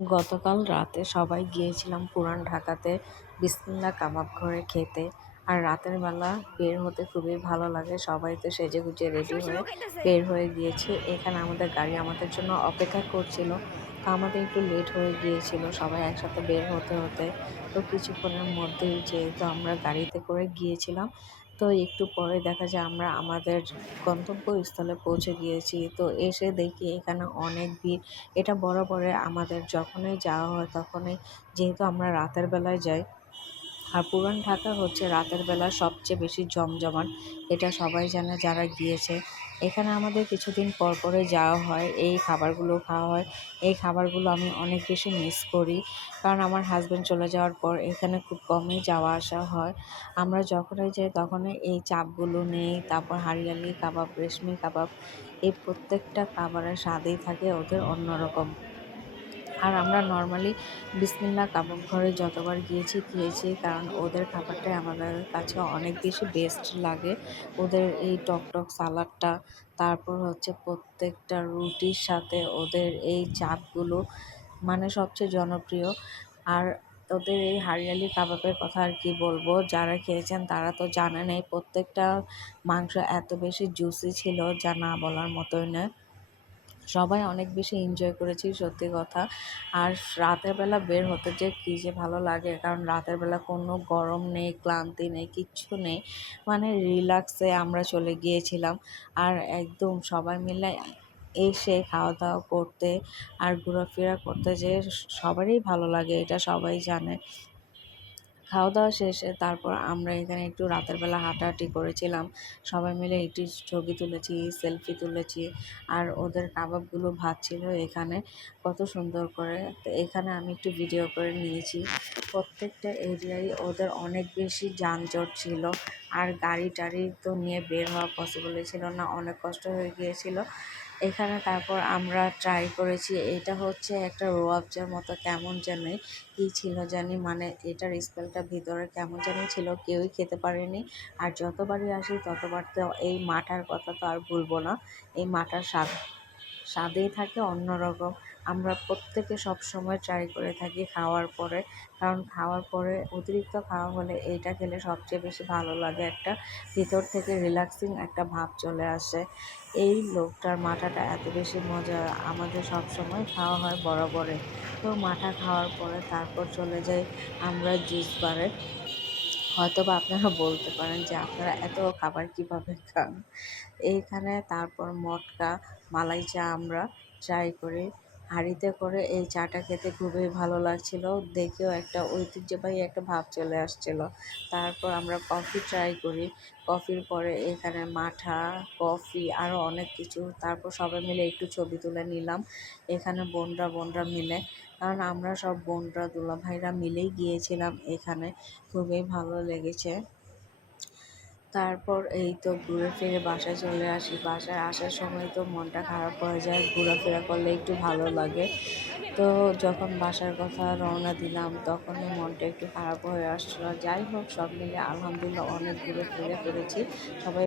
গতকাল রাতে সবাই গিয়েছিলাম পুরান ঢাকাতে বিসমিল্লাহ কাবাব ঘরে খেতে। আর রাতের বেলা বের হতে খুবই ভালো লাগে। সবাই তো সেজেগুজে রেডি হয়ে বের হয়ে গিয়েছি। এখানে আমাদের গাড়ি আমাদের জন্য অপেক্ষা করছিল। তো আমাদের একটু লেট হয়ে গিয়েছিল সবাই একসাথে বের হতে হতে। তো কিছুক্ষণের মধ্যেই যেহেতু আমরা গাড়িতে করে গিয়েছিলাম, তো একটু পরে দেখা যায় আমরা আমাদের গন্তব্যস্থলে পৌঁছে গিয়েছি। তো এসে দেখি এখানে অনেক ভিড়। এটা বরাবরে আমাদের যখনই যাওয়া হয় তখনই, যেহেতু আমরা রাতের বেলায় যাই, আর পুরান ঢাকা হচ্ছে রাতের বেলা সবচেয়ে বেশি জমজমাট। এটা সবাই জানে যারা গিয়েছে। এখানে আমাদের কিছুদিন পর পরে যাওয়া হয়, এই খাবারগুলো খাওয়া হয়। এই খাবারগুলো আমি অনেক বেশি মিস করি, কারণ আমার হাজব্যান্ড চলে যাওয়ার পর এখানে খুব কমই যাওয়া আসা হয়। আমরা যখনই যাই তখনই এই চাপগুলো নেই, তারপর হারিয়ালি কাবাব, রেশমি কাবাব, এই প্রত্যেকটা খাবারের স্বাদেই থাকে ওদের অন্যরকম। আর আমরা নর্মালি বিসমিল্লাহ কাবাব ঘরে যতবার খেয়েছি, কারণ ওদের খাবারটাই আমাদের কাছে অনেক বেশি বেস্ট লাগে। ওদের এই টক সালাডটা, তারপর হচ্ছে প্রত্যেকটা রুটির সাথে ওদের এই চাপগুলো মানে সবচেয়ে জনপ্রিয়। আর ওদের এই হারিয়ালি কাবাবের কথা আর কি বলবো, যারা খেয়েছেন তারা তো জানেন এই প্রত্যেকটা মাংস এত বেশি জুসি ছিল যা না বলার মতোই না। সবাই অনেক বেশি এনজয় করেছি সত্যি কথা। আর রাতের বেলা বের হতে যে কী যে ভালো লাগে, কারণ রাতের বেলা কোনো গরম নেই, ক্লান্তি নেই, কিচ্ছু নেই। মানে রিল্যাক্সে আমরা চলে গিয়েছিলাম। আর একদম সবাই মিলে এসে খাওয়া দাওয়া করতে আর ঘোরাফেরা করতে যে সবারই ভালো লাগে, এটা সবাই জানে। খাওয়া দাওয়া শেষে তারপর আমরা এখানে একটু রাতের বেলা হাঁটাহাঁটি করেছিলাম। সবাই মিলে একটি ছবি তুলেছি, সেলফি তুলেছি। আর ওদের কাবাবগুলো ভাজছিল এখানে কত সুন্দর করে। তো এখানে আমি একটু ভিডিও করে নিয়েছি। প্রত্যেকটা এরিয়ায় ওদের অনেক বেশি যানজট ছিল। আর গাড়ি টাড়ি তো নিয়ে বের হওয়া পসিবলই ছিল না, অনেক কষ্ট হয়ে গিয়েছিল। এখানে তারপর আমরা ট্রাই করেছি, এটা হচ্ছে একটা রোয়াবজার মতো কেমন জানি কী ছিল জানি, মানে এটার স্মেলটা ভিতরে কেমন জানি ছিল, কেউই খেতে পারেনি। আর যতবারই আসি ততবার তো এই মাঠার কথা তো আর ভুলবো না। এই মাঠার স্বাদেই থাকে অন্যরকম। আমরা প্রত্যেকে সবসময় ট্রাই করে থাকি খাওয়ার পরে, কারণ খাওয়ার পরে অতিরিক্ত খাওয়া হলে এইটা খেলে সবচেয়ে বেশি ভালো লাগে, একটা ভিতর থেকে রিল্যাক্সিং একটা ভাব চলে আসে। এই লোকটার মাঠাটা এত বেশি মজা, আমাদের সবসময় খাওয়া হয় বরাবরে। তো মাঠা খাওয়ার পরে তারপর চলে যাই আমরা জুস বারে। হয়তোবা আপনারা বলতে পারেন যে আপনারা এত খাবার কিভাবে খান। এইখানে তারপর মটকা, মালাই চা আমরা ট্রাই করি। হাঁড়িতে করে এই চাটা খেতে খুবই ভালো লাগছিল। দেখেও একটা ঐতিহ্যবাহী একটা ভাব চলে আসছিল। তারপর আমরা কফি ট্রাই করি। কফির পরে এখানে মাঠা, কফি আরও অনেক কিছু। তারপর সবাই মিলে একটু ছবি তুলে নিলাম এখানে বোনরা মিলে। কারণ আমরা সব বোনরা দুলাভাইরা মিলেই গিয়েছিলাম এখানে। খুবই ভালো লেগেছে। তারপর এই তো ঘুরে ফিরে বাসায় চলে আসি। বাসায় আসার সময় তো মনটা খারাপ হয়ে যায়, ঘোরাফেরা করলে একটু ভালো লাগে। তো যখন বাসার কথা রওনা দিলাম তখনই মনটা একটু খারাপ হয়ে আসছিল। যাই হোক, সব মিলে আলহামদুলিল্লাহ অনেক ঘুরে ফিরে ফেলেছি। সবাই